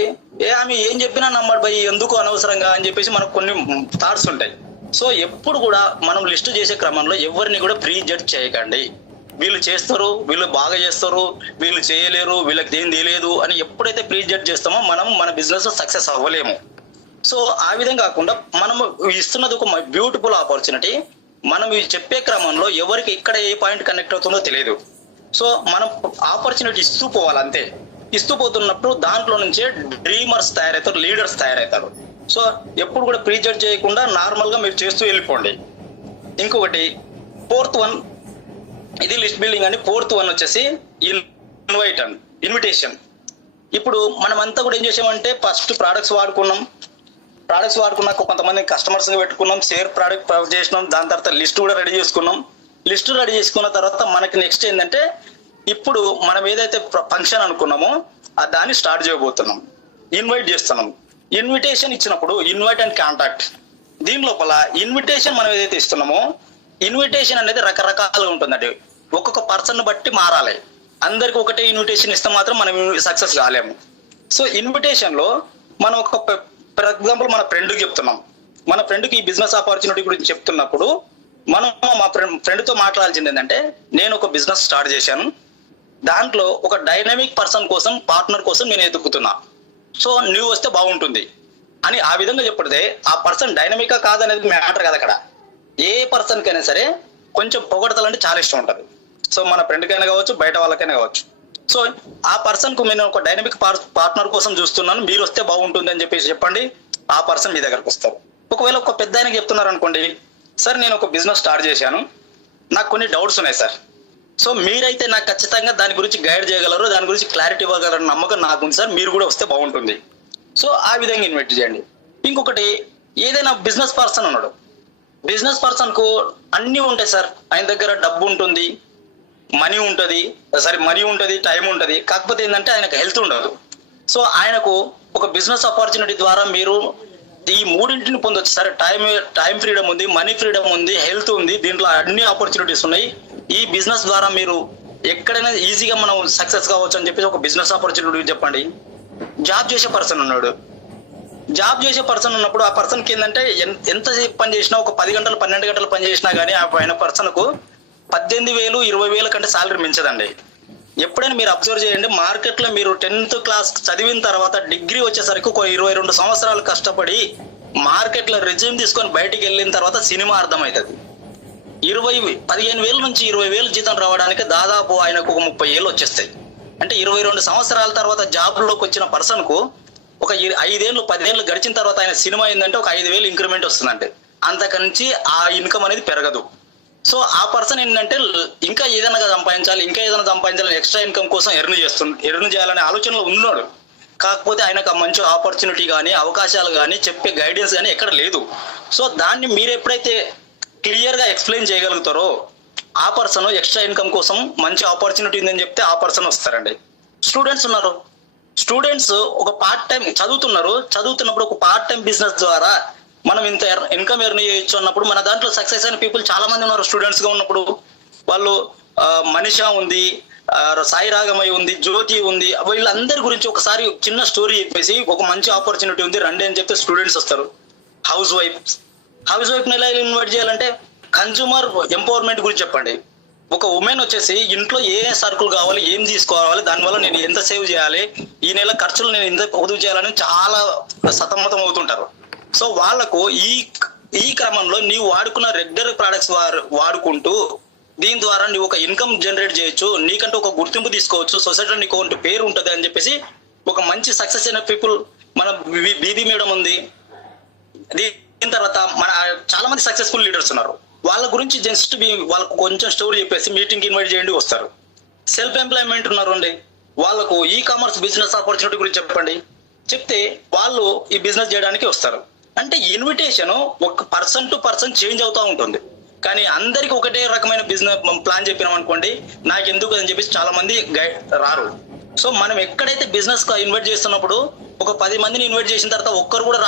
ఆమె ఏం చెప్పినా నమ్మడు భయ్, ఎందుకు అనవసరంగా అని చెప్పేసి మనకు కొన్ని థాట్స్ ఉంటాయి. సో ఎప్పుడు కూడా మనం లిస్ట్ చేసే క్రమంలో ఎవరిని కూడా ప్రీ జడ్జ్ చేయకండి. వీళ్ళు చేస్తారు, వీళ్ళు బాగా చేస్తారు, వీళ్ళు చేయలేరు, వీళ్ళకి ఏం తెలియదు అని ఎప్పుడైతే ప్రీజడ్జ్ చేస్తామో మనం మన బిజినెస్ సక్సెస్ అవ్వలేము. సో ఆ విధంగా కాకుండా మనం ఇస్తున్నది ఒక బ్యూటిఫుల్ ఆపర్చునిటీ. మనం ఇది చెప్పే క్రమంలో ఎవరికి ఇక్కడ ఏ పాయింట్ కనెక్ట్ అవుతుందో తెలియదు. సో మనం ఆపర్చునిటీ ఇస్తూ పోవాలి అంతే. ఇస్తూ పోతున్నప్పుడు దాంట్లో నుంచే డ్రీమర్స్ తయారవుతారు, లీడర్స్ తయారవుతారు. సో ఎప్పుడు కూడా ప్రీజడ్జ్ చేయకుండా నార్మల్ గా మీరు చేస్తూ వెళ్ళిపోండి. ఇంకొకటి 4th వన్, ఇది లిస్ట్ బిల్డింగ్ అని. 4th వన్ వచ్చేసి ఇన్విటేషన్. ఇప్పుడు మనం అంతా కూడా ఏం చేసామంటే ఫస్ట్ ప్రోడక్ట్స్ వాడుకున్నాక కొంతమంది కస్టమర్స్ పెట్టుకున్నాం, షేర్ ప్రోడక్ట్ చేసినాం, దాని తర్వాత లిస్ట్ కూడా రెడీ చేసుకున్నాం. లిస్ట్ రెడీ చేసుకున్న తర్వాత మనకి నెక్స్ట్ ఏంటంటే ఇప్పుడు మనం ఏదైతే ఫంక్షన్ అనుకున్నామో దాన్ని స్టార్ట్ చేయబోతున్నాం, ఇన్వైట్ చేస్తున్నాం. ఇన్విటేషన్ ఇచ్చినప్పుడు ఇన్వైట్ అండ్ కాంటాక్ట్, దీని లోపల ఇన్విటేషన్ మనం ఏదైతే ఇస్తున్నామో ఇన్విటేషన్ అనేది రకరకాలుగా ఉంటుందండి. ఒక్కొక్క పర్సన్ బట్టి మారాలి. అందరికి ఒకటే ఇన్విటేషన్ ఇస్తే మాత్రం మనం సక్సెస్ కాలేము. సో ఇన్విటేషన్ లో మనం ఒక ఫర్ ఎగ్జాంపుల్ మన ఫ్రెండ్కి చెప్తున్నాం, మన ఫ్రెండ్కి ఈ బిజినెస్ ఆపర్చునిటీ గురించి చెప్తున్నప్పుడు మనం మా ఫ్రెండ్తో మాట్లాడాల్సింది ఏంటంటే, నేను ఒక బిజినెస్ స్టార్ట్ చేశాను, దాంట్లో ఒక డైనమిక్ పర్సన్ కోసం, పార్ట్నర్ కోసం నేను ఎదుగుతున్నా, సో నువ్వు వస్తే బాగుంటుంది అని ఆ విధంగా చెప్పడితే ఆ పర్సన్ డైనమికా కాదనేది మ్యాటర్ కదా. అక్కడ ఏ పర్సన్ కైనా సరే కొంచెం పొగడతలంటే చాలా ఇష్టం ఉంటుంది. సో మన ఫ్రెండ్కైనా కావచ్చు, బయట వాళ్ళకైనా కావచ్చు. సో ఆ పర్సన్ కు నేను ఒక డైనమిక్ పార్ట్నర్ కోసం చూస్తున్నాను, మీరు వస్తే బాగుంటుంది అని చెప్పేసి చెప్పండి, ఆ పర్సన్ మీ దగ్గరకు వస్తారు. ఒకవేళ ఒక పెద్ద ఆయనకి చెప్తున్నారు అనుకోండి, సార్ నేను ఒక బిజినెస్ స్టార్ట్ చేశాను, నాకు కొన్ని డౌట్స్ ఉన్నాయి సార్, సో మీరైతే నాకు ఖచ్చితంగా దాని గురించి గైడ్ చేయగలరు, దాని గురించి క్లారిటీ ఇవ్వగలరు నమ్మకం నాకు ఉంది సార్, మీరు కూడా వస్తే బాగుంటుంది. సో ఆ విధంగా ఇన్వైట్ చేయండి. ఇంకొకటి, ఏదైనా బిజినెస్ పర్సన్ ఉన్నాడు, బిజినెస్ పర్సన్ కు అన్నీ ఉంటాయి సార్, ఆయన దగ్గర డబ్బు ఉంటుంది, మనీ ఉంటుంది, టైం ఉంటుంది, కాకపోతే ఏంటంటే ఆయనకు హెల్త్ ఉండదు. సో ఆయనకు ఒక బిజినెస్ ఆపర్చునిటీ ద్వారా మీరు ఈ మూడింటిని పొందొచ్చు సార్. టైం ఫ్రీడమ్ ఉంది, మనీ ఫ్రీడమ్ ఉంది, హెల్త్ ఉంది, దీంట్లో అన్ని ఆపర్చునిటీస్ ఉన్నాయి. ఈ బిజినెస్ ద్వారా మీరు ఎక్కడైనా ఈజీగా మనం సక్సెస్ కావచ్చు అని చెప్పేసి ఒక బిజినెస్ ఆపర్చునిటీ చెప్పండి. జాబ్ చేసే పర్సన్ ఉన్నాడు, జాబ్ చేసే పర్సన్ ఉన్నప్పుడు ఆ పర్సన్కి ఏంటంటే ఎంతసేపు పని చేసినా, ఒక 10 గంటలు 12 గంటలు పని చేసినా కానీ ఆయన పర్సన్కు 18,000 20,000 కంటే శాలరీ మించదండి. ఎప్పుడైనా మీరు అబ్జర్వ్ చేయండి, మార్కెట్లో మీరు 10th క్లాస్ చదివిన తర్వాత డిగ్రీ వచ్చేసరికి ఒక 22 సంవత్సరాలు కష్టపడి మార్కెట్లో రెజ్యూమ్ తీసుకొని బయటికి వెళ్ళిన తర్వాత సినిమా అర్థమవుతుంది. 15,000 నుంచి 20,000 జీతం రావడానికి దాదాపు ఆయనకు ఒక 30 ఏళ్ళు వచ్చేస్తాయి. అంటే 22 సంవత్సరాల తర్వాత జాబ్లోకి వచ్చిన పర్సన్కు ఒక 5 ఏళ్ళు 10 ఏళ్ళు గడిచిన తర్వాత ఆయన సినిమా ఏంటంటే ఒక 5,000 ఇంక్రిమెంట్ వస్తుందంటే, అంతకనించి ఆ ఇన్కమ్ అనేది పెరగదు. సో ఆ పర్సన్ ఏంటంటే ఇంకా ఏదైనా సంపాదించాలి, ఎక్స్ట్రా ఇన్కమ్ కోసం ఎర్న్ చేయాలనే ఆలోచనలో ఉన్నాడు. కాకపోతే ఆయనకు ఆ మంచి ఆపర్చునిటీ కానీ, అవకాశాలు కానీ, చెప్పే గైడెన్స్ కానీ ఎక్కడ లేదు. సో దాన్ని మీరు ఎప్పుడైతే క్లియర్గా ఎక్స్ప్లెయిన్ చేయగలుగుతారో ఆ పర్సన్ ఎక్స్ట్రా ఇన్కమ్ కోసం మంచి ఆపర్చునిటీ ఉందని చెప్తే ఆ పర్సన్ వస్తారండి. స్టూడెంట్స్ ఉన్నారు, స్టూడెంట్స్ ఒక పార్ట్ టైం చదువుతున్నప్పుడు ఒక పార్ట్ టైం బిజినెస్ ద్వారా మనం ఇంత ఇన్కమ్ ఎర్న్ చేయొచ్చు అన్నప్పుడు మన దాంట్లో సక్సెస్ అయిన పీపుల్ చాలా మంది ఉన్నారు. స్టూడెంట్స్ గా ఉన్నప్పుడు వాళ్ళు మనిషా ఉంది, సాయి రాగమయ్య ఉంది, జ్యోతి ఉంది, వీళ్ళందరి గురించి ఒకసారి చిన్న స్టోరీ చెప్పేసి ఒక మంచి ఆపర్చునిటీ ఉంది రండి అని చెప్తే స్టూడెంట్స్ వస్తారు. హౌస్ వైఫ్ ని ఎలా ఇన్వైట్ చేయాలంటే కన్జ్యూమర్ ఎంపవర్మెంట్ గురించి చెప్పండి. ఒక ఉమెన్ వచ్చేసి ఇంట్లో ఏ సరుకులు కావాలి, ఏం తీసుకోవాలి, దానివల్ల నేను ఎంత సేవ్ చేయాలి, ఈ నెల ఖర్చులు నేను ఎంత పొదుపు చేయాలని చాలా సతమతం అవుతుంటారు. సో వాళ్లకు ఈ క్రమంలో నీవు వాడుకున్న రెగ్యులర్ ప్రొడక్ట్స్ వాడుకుంటూ దీని ద్వారా నువ్వు ఒక ఇన్కమ్ జనరేట్ చేయొచ్చు, నీకంటూ ఒక గుర్తింపు తీసుకోవచ్చు, సొసైటీలో నీకు ఒక పేరు ఉంటుంది అని చెప్పేసి ఒక మంచి సక్సెస్ అయిన పీపుల్ మన బీబీ మేడం ఉంది. దీని తర్వాత మన చాలా మంది సక్సెస్ఫుల్ లీడర్స్ ఉన్నారు. వాళ్ళ గురించి జస్ట్ వాళ్ళకు కొంచెం స్టోరీ చెప్పేసి మీటింగ్ ఇన్వైట్ చేయండి, వస్తారు. సెల్ఫ్ ఎంప్లాయ్మెంట్ ఉన్నారు అండి, వాళ్ళకు ఈ కామర్స్ బిజినెస్ ఆపర్చునిటీ గురించి చెప్పండి, చెప్తే వాళ్ళు ఈ బిజినెస్ చేయడానికి వస్తారు. అంటే ఇన్విటేషన్ ఒక పర్సన్ టు పర్సన్ చేంజ్ అవుతూ ఉంటుంది. కానీ అందరికి ఒకటే రకమైన బిజినెస్ ప్లాన్ చెప్పినాం అనుకోండి, నాకు ఎందుకు అని చెప్పేసి చాలా మంది రారు. సో మనం ఎక్కడైతే బిజినెస్ ఇన్వైట్ చేస్తున్నప్పుడు ఒక 10 మందిని ఇన్వైట్ చేసిన తర్వాత ఒక్కరు కూడా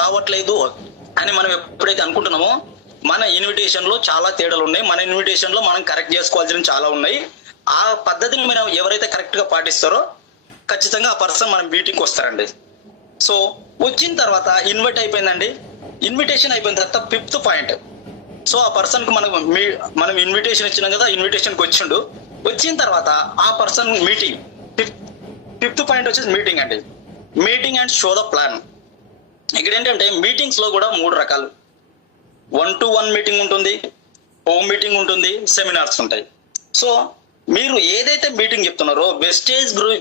రావట్లేదు అని మనం ఎప్పుడైతే అనుకుంటున్నామో మన ఇన్విటేషన్ లో చాలా తేడాలు ఉన్నాయి. మన ఇన్విటేషన్ లో మనం కరెక్ట్ చేసుకోవాల్సిన చాలా ఉన్నాయి. ఆ పద్ధతిని మనం ఎవరైతే కరెక్ట్ గా పాటిస్తారో ఖచ్చితంగా ఆ పర్సన్ మన మీటింగ్కి వస్తారండి. సో వచ్చిన తర్వాత ఇన్వైట్ అయిపోయిందండి, ఇన్విటేషన్ అయిపోయిన తర్వాత 5th పాయింట్ సో ఆ పర్సన్ కు మనం ఇన్విటేషన్ ఇచ్చినాం కదా, ఇన్విటేషన్కి వచ్చిండు. వచ్చిన తర్వాత ఆ పర్సన్ మీటింగ్, ఫిఫ్త్ పాయింట్ వచ్చేసి మీటింగ్ అండి. Meeting and show the plan. ఇక్కడ ఏంటంటే మీటింగ్స్ లో కూడా 3 రకాలు. 1-to-1 మీటింగ్ ఉంటుంది, హోమ్ మీటింగ్ ఉంటుంది, సెమినార్స్ ఉంటాయి. సో మీరు ఏదైతే మీటింగ్ చెప్తున్నారో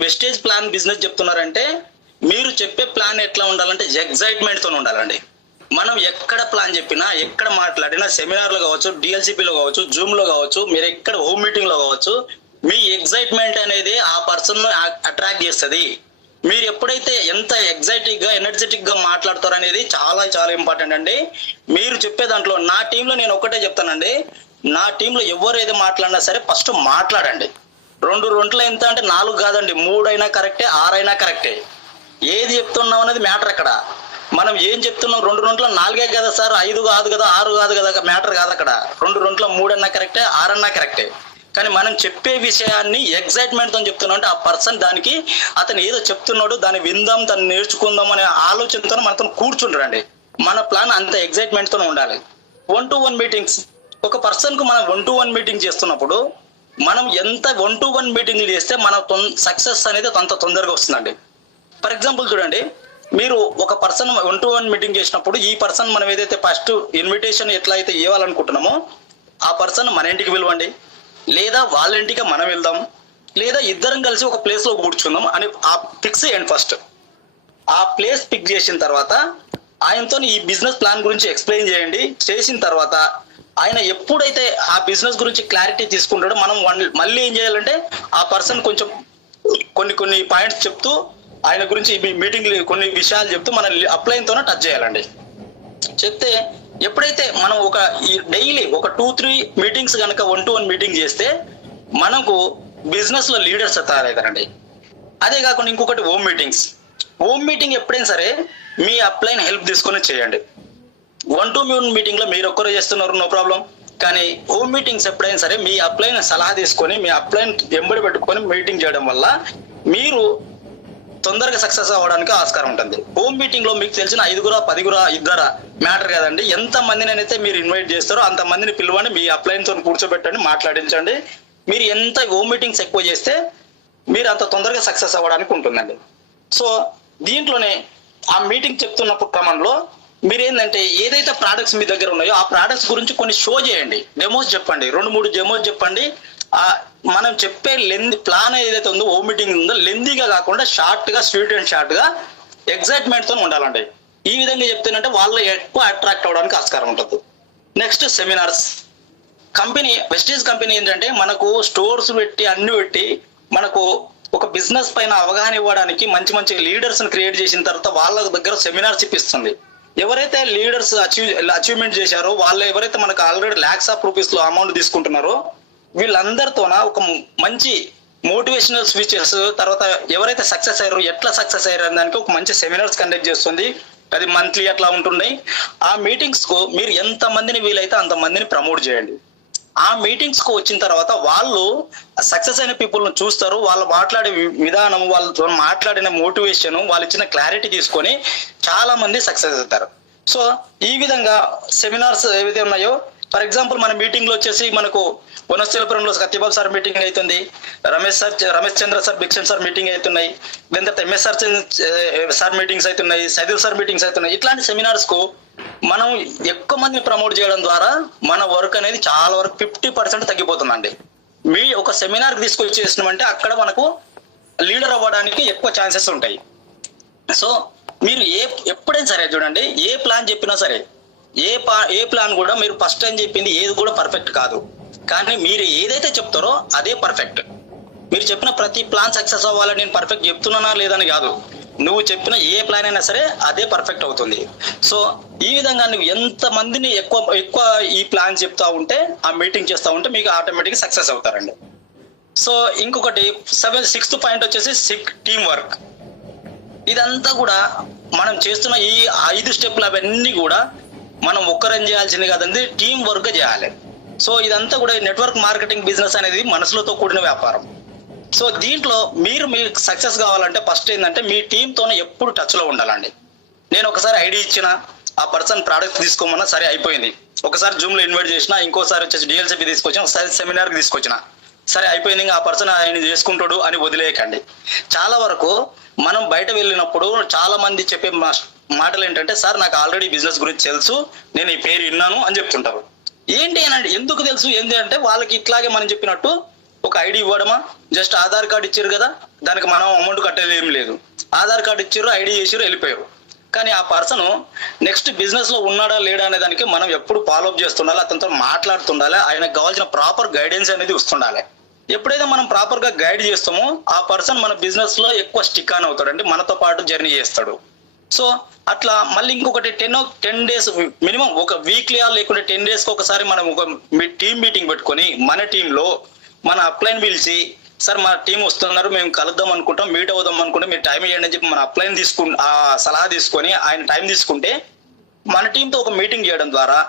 వెస్టేజ్ ప్లాన్ బిజినెస్ చెప్తున్నారంటే మీరు చెప్పే ప్లాన్ ఎట్లా ఉండాలంటే ఎగ్జైట్మెంట్ తో ఉండాలండి. మనం ఎక్కడ ప్లాన్ చెప్పినా, ఎక్కడ మాట్లాడినా, సెమినార్ లో కావచ్చు, డిఎల్సిపిలో కావచ్చు, జూమ్ లో కావచ్చు, మీరు ఎక్కడ హోమ్ మీటింగ్ లో కావచ్చు, మీ ఎగ్జైట్మెంట్ అనేది ఆ పర్సన్ అట్రాక్ట్ చేస్తుంది. మీరు ఎప్పుడైతే ఎంత ఎగ్జైటిక్ గా, ఎనర్జెటిక్ గా మాట్లాడతారు అనేది చాలా చాలా ఇంపార్టెంట్ అండి. మీరు చెప్పే దాంట్లో నా టీంలో నేను ఒకటే చెప్తానండి, నా టీంలో ఎవరు ఏది మాట్లాడినా సరే ఫస్ట్ మాట్లాడండి. 2 రొంట్లు ఎంత అంటే 4 కాదండి, 3 అయినా కరెక్టే, 6 అయినా కరెక్టే. ఏది చెప్తున్నాం అనేది మ్యాటర్. అక్కడ మనం ఏం చెప్తున్నాం, 2 రొంట్ల 4 కదా సార్, 5 కాదు కదా, 6 కాదు కదా, మ్యాటర్ కాదు అక్కడ. 2 రొంట్ల 3 అన్నా కరెక్టే, 6 అన్నా కరెక్టే. కానీ మనం చెప్పే విషయాన్ని ఎగ్జైట్మెంట్ తో చెప్తున్నాం అంటే ఆ పర్సన్ దానికి, అతను ఏదో చెప్తున్నాడు దాన్ని విందాం, దాన్ని నేర్చుకుందాం అనే ఆలోచనతో మనతో కూర్చుంటారండి. మన ప్లాన్ అంత ఎగ్జైట్మెంట్ తో ఉండాలి. 1-to-1 మీటింగ్స్, ఒక పర్సన్ కు మనం 1-to-1 మీటింగ్ చేస్తున్నప్పుడు మనం ఎంత 1-to-1 మీటింగ్లు చేస్తే మన సక్సెస్ అనేది అంత తొందరగా వస్తుందండి. ఫర్ ఎగ్జాంపుల్ చూడండి, మీరు ఒక పర్సన్ 1-to-1 మీటింగ్ చేసినప్పుడు ఈ పర్సన్ మనం ఏదైతే ఫస్ట్ ఇన్విటేషన్ ఎట్లా అయితే ఇవ్వాలనుకుంటున్నామో ఆ పర్సన్ మన ఇంటికి పిలవండి, లేదా వాళ్ళ ఇంటికి మనం వెళ్దాం, లేదా ఇద్దరం కలిసి ఒక ప్లేస్ లో కూర్చుందాం అని ఆ ఫిక్స్ చేయండి. ఫస్ట్ ఆ ప్లేస్ పిక్ చేసిన తర్వాత ఆయనతో ఈ బిజినెస్ ప్లాన్ గురించి ఎక్స్ప్లెయిన్ చేయండి. చేసిన తర్వాత ఆయన ఎప్పుడైతే ఆ బిజినెస్ గురించి క్లారిటీ తీసుకుంటాడో మనం మళ్ళీ ఏం చేయాలంటే ఆ పర్సన్ కొంచెం కొన్ని పాయింట్స్ చెప్తూ ఆయన గురించి మీటింగ్ కొన్ని విషయాలు చెప్తూ మన అప్లైన్తోనే టచ్ చేయాలండి. చెప్తే ఎప్పుడైతే మనం ఒక డైలీ ఒక 2-3 మీటింగ్స్ కనుక 1-to-1 మీటింగ్ చేస్తే మనకు బిజినెస్ లో లీడర్స్ తయారవుతారండి. అదే కాకుండా ఇంకొకటి హోమ్ మీటింగ్స్. హోమ్ మీటింగ్ ఎప్పుడైనా సరే మీ అప్లైన్ హెల్ప్ తీసుకొని చేయండి. 1-to-1 మీటింగ్ లో మీరు ఒక్కరు చేస్తున్నారు, నో ప్రాబ్లం. కానీ హోమ్ మీటింగ్స్ ఎప్పుడైనా సరే మీ అప్లైన్ సలహా తీసుకొని, మీ అప్లైన్ ఎంబడి పెట్టుకొని మీటింగ్ చేయడం వల్ల మీరు తొందరగా సక్సెస్ అవ్వడానికి ఆస్కారం ఉంటుంది. హోమ్ మీటింగ్ లో మీకు తెలిసిన 5-10 ఇద్దరు మ్యాటర్ కదండి. ఎంత మందిని అయితే మీరు ఇన్వైట్ చేస్తారో అంత మందిని పిలవండి, మీ అప్లైన్ తో కూర్చోబెట్టండి, మాట్లాడించండి. మీరు ఎంత హోమ్ మీటింగ్స్ ఎక్కువ చేస్తే మీరు అంత తొందరగా సక్సెస్ అవ్వడానికి ఉంటుందండి. సో దీంట్లోనే ఆ మీటింగ్ చెప్తున్నప్పుడు క్రమంలో మీరు ఏంటంటే ఏదైతే ప్రోడక్ట్స్ మీ దగ్గర ఉన్నాయో ఆ ప్రోడక్ట్స్ గురించి కొన్ని షో చేయండి, డెమోస్ చెప్పండి, 2-3 డెమోస్ చెప్పండి. మనం చెప్పే ప్లాన్ ఏదైతే ఉందో హోమ్ మీటింగ్ ఉందో లెందీగా కాకుండా షార్ట్ గా, స్వీట్ అండ్ షార్ట్ గా ఎగ్జైట్మెంట్ తో ఉండాలండి. ఈ విధంగా చెప్తేనంటే వాళ్ళు ఎక్కువ అట్రాక్ట్ అవడానికి ఆస్కారం ఉంటుంది. Next seminars. వెస్టేజ్ కంపెనీ ఏంటంటే మనకు స్టోర్స్ పెట్టి అన్ని పెట్టి మనకు ఒక బిజినెస్ పైన అవగాహన ఇవ్వడానికి మంచి మంచి లీడర్స్ క్రియేట్ చేసిన తర్వాత వాళ్ళ దగ్గర సెమినార్స్ ఇప్పిస్తుంది. ఎవరైతే లీడర్స్ అచీవ్మెంట్ చేశారో వాళ్ళు ఎవరైతే మనకు ఆల్రెడీ lakhs of rupees లో అమౌంట్ తీసుకుంటున్నారో వీళ్ళందరితోన ఒక మంచి మోటివేషనల్ స్పీచెస్, తర్వాత ఎవరైతే సక్సెస్ అయ్యారో ఎట్లా సక్సెస్ అయ్యారు అనే దానికి ఒక మంచి సెమినార్స్ కండక్ట్ చేస్తుంది. అది మంత్లీ అట్లా ఉంటున్నాయి. ఆ మీటింగ్స్ కు మీరు ఎంత మందిని వీలైతే అంత మందిని ప్రమోట్ చేయండి. ఆ మీటింగ్స్ కు వచ్చిన తర్వాత వాళ్ళు సక్సెస్ అయిన పీపుల్ ను చూస్తారు, వాళ్ళు మాట్లాడే విధానం, వాళ్ళతో మాట్లాడిన మోటివేషన్, వాళ్ళు ఇచ్చిన క్లారిటీ తీసుకొని చాలా మంది సక్సెస్ అవుతారు. సో ఈ విధంగా సెమినార్స్ ఏవైతే ఉన్నాయో, ఫర్ ఎగ్జాంపుల్ మన మీటింగ్ లో వచ్చేసి మనకు వనస్థలిపురంలో సత్యబాబు సార్ మీటింగ్ అవుతుంది, రమేష్ చంద్ర సార్, భిక్షన్ సార్ మీటింగ్ అవుతున్నాయి, దాని తర్వాత ఎంఎస్ఆర్ సార్ మీటింగ్స్ అవుతున్నాయి, సైదుల్ సార్ మీటింగ్స్ అవుతున్నాయి. ఇట్లాంటి సెమినార్స్ కు మనం ఎక్కువ మందిని ప్రమోట్ చేయడం ద్వారా మన వర్క్ అనేది చాలా వరకు 50% తగ్గిపోతుందండి. మీ ఒక సెమినార్ కి తీసుకొచ్చి చేసినామంటే అక్కడ మనకు లీడర్ అవ్వడానికి ఎక్కువ ఛాన్సెస్ ఉంటాయి. సో మీరు ఎప్పుడైనా సరే చూడండి, ఏ ప్లాన్ చెప్పినా సరే, ఏ ప్లాన్ కూడా మీరు ఫస్ట్ టైం చెప్పింది ఏది కూడా పర్ఫెక్ట్ కాదు. కానీ మీరు ఏదైతే చెప్తారో అదే పర్ఫెక్ట్. మీరు చెప్పిన ప్రతి ప్లాన్ సక్సెస్ అవ్వాలని నేను పర్ఫెక్ట్ చెప్తున్నానా లేదని కాదు, నువ్వు చెప్పిన ఏ ప్లాన్ అయినా సరే అదే పర్ఫెక్ట్ అవుతుంది. సో ఈ విధంగా నువ్వు ఎంత మందిని ఎక్కువ ఈ ప్లాన్ చెప్తా ఉంటే, ఆ మీటింగ్ చేస్తూ ఉంటే మీకు ఆటోమేటిక్గా సక్సెస్ అవుతారండి. సో ఇంకొకటి 6th పాయింట్ వచ్చేసి టీమ్ వర్క్. ఇదంతా కూడా మనం చేస్తున్న ఈ 5 స్టెప్లు అవన్నీ కూడా మనం ఒక్కరం చేయాల్సింది కాదండి, టీం వర్క్ గా చేయాలి. సో ఇదంతా కూడా నెట్వర్క్ మార్కెటింగ్ బిజినెస్ అనేది మనసులతో కూడిన వ్యాపారం. సో దీంట్లో మీరు సక్సెస్ కావాలంటే ఫస్ట్ ఏంటంటే మీ టీంతోనే ఎప్పుడు టచ్ లో ఉండాలండి. నేను ఒకసారి ఐడి ఇచ్చిన, ఆ పర్సన్ ప్రోడక్ట్ తీసుకోమన్నా సరే అయిపోయింది, ఒకసారి జూమ్ లో ఇన్వైట్ చేసిన, ఇంకోసారి వచ్చేసి డిఎల్సిపి తీసుకొచ్చిన, ఒకసారి సెమినార్ తీసుకొచ్చిన. సరే అయిపోయింది, ఇంకా ఆ పర్సన్ ఆయన చేసుకుంటాడు అని వదిలేయకండి. చాలా వరకు మనం బయట వెళ్ళినప్పుడు చాలా మంది చెప్పే మాటలు ఏంటంటే, సార్ నాకు ఆల్రెడీ బిజినెస్ గురించి తెలుసు, నేను ఈ పేరు విన్నాను అని చెప్తుంటారు. ఏంటి అని ఎందుకు తెలుసు ఏంటి అంటే, వాళ్ళకి ఇట్లాగే మనం చెప్పినట్టు ఒక ఐడి ఇవ్వడమా, జస్ట్ ఆధార్ కార్డు ఇచ్చారు కదా, దానికి మనం అమౌంట్ కట్టేది ఏం లేదు. ఆధార్ కార్డు ఇచ్చారు, ఐడి చేసారు, వెళ్ళిపోయారు. కానీ ఆ పర్సన్ నెక్స్ట్ బిజినెస్ లో ఉన్నాడా లేడా అనే దానికి మనం ఎప్పుడు ఫాలోఅప్ చేస్తుండాలి, అతనితో మాట్లాడుతుండాలి, ఆయనకు కావాల్సిన ప్రాపర్ గైడెన్స్ అనేది వస్తుండాలి. ఎప్పుడైతే మనం ప్రాపర్ గా గైడ్ చేస్తామో ఆ పర్సన్ మన బిజినెస్ లో ఎక్కువ స్టిక్ ఆన్ అవుతాడు, అంటే మనతో పాటు జర్నీ చేస్తాడు. సో అట్లా మళ్ళీ ఇంకొకటి 10 days మినిమం, ఒక వీక్లీ లేకుంటే 10 days ఒకసారి మనం ఒక టీమ్ మీటింగ్ పెట్టుకొని మన టీంలో మన అప్లైన్ పిలిచి, సార్ మా టీం వస్తున్నారు, మేము కలుద్దాం అనుకుంటాం, మీట్ అవుదాం అనుకుంటే మీరు టైం ఇవ్వండి అని చెప్పి మన అప్లైన్ ఆ సలహా తీసుకొని ఆయన టైం తీసుకుంటే మన టీంతో ఒక మీటింగ్ చేయడం ద్వారా